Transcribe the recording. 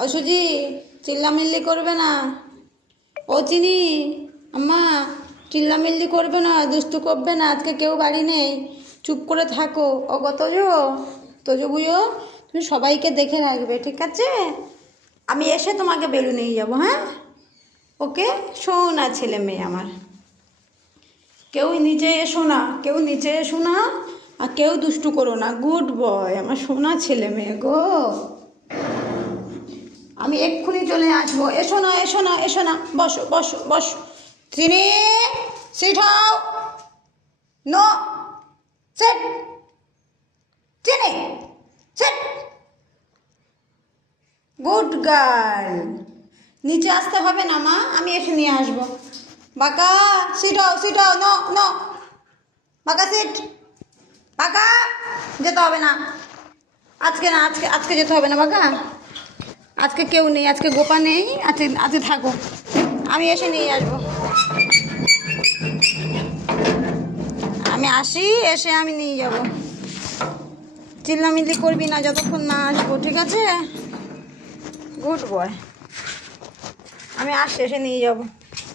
অসুজি চিল্লামিল্লি করবে না। ও চিনি, আম্মা, চিল্লামিল্লি করবে না, দুষ্টু করবে না, আজকে কেউ বাড়ি নেই। চুপ করে থাকো। ও গতজো তোজো বুঝো তুমি সবাইকে দেখে রাখবে, ঠিক আছে? আমি এসে তোমাকে বেলু নিয়ে যাব হ্যাঁ? ওকে? শোনা ছেলে মেয়ে আমার। কেউ নিচে এসো না, কেউ নিচে এসো না, আর কেউ দুষ্টু করো না। গুড বয়, আমার সোনা ছেলে মেয়ে গো। আমি এক্ষুনি চলে আসব। এসো না এসো না এসো না। বসো বসো বসো। Chini sit how no, set. Chini set. Good girl. নিচে আসতে হবে না, মা। আমি এসে নিয়ে আসব। Banka sit how sit how no no. Banka, sit. Banka, যেতে হবে না। আজকে না, আজকে আজকে যেতে হবে না, বাঁকা। আজকে কেউ নেই, আজকে গোপা নেই, আজকে আজকে থাকো। আমি এসে নিয়ে আসব। আমি আসি, এসে আমি নিয়ে যাব। চিল্লামিল্লি করবি না, যতক্ষণ না আসব, ঠিক আছে? গুড বয় আমি আসছি, এসে নিয়ে যাব।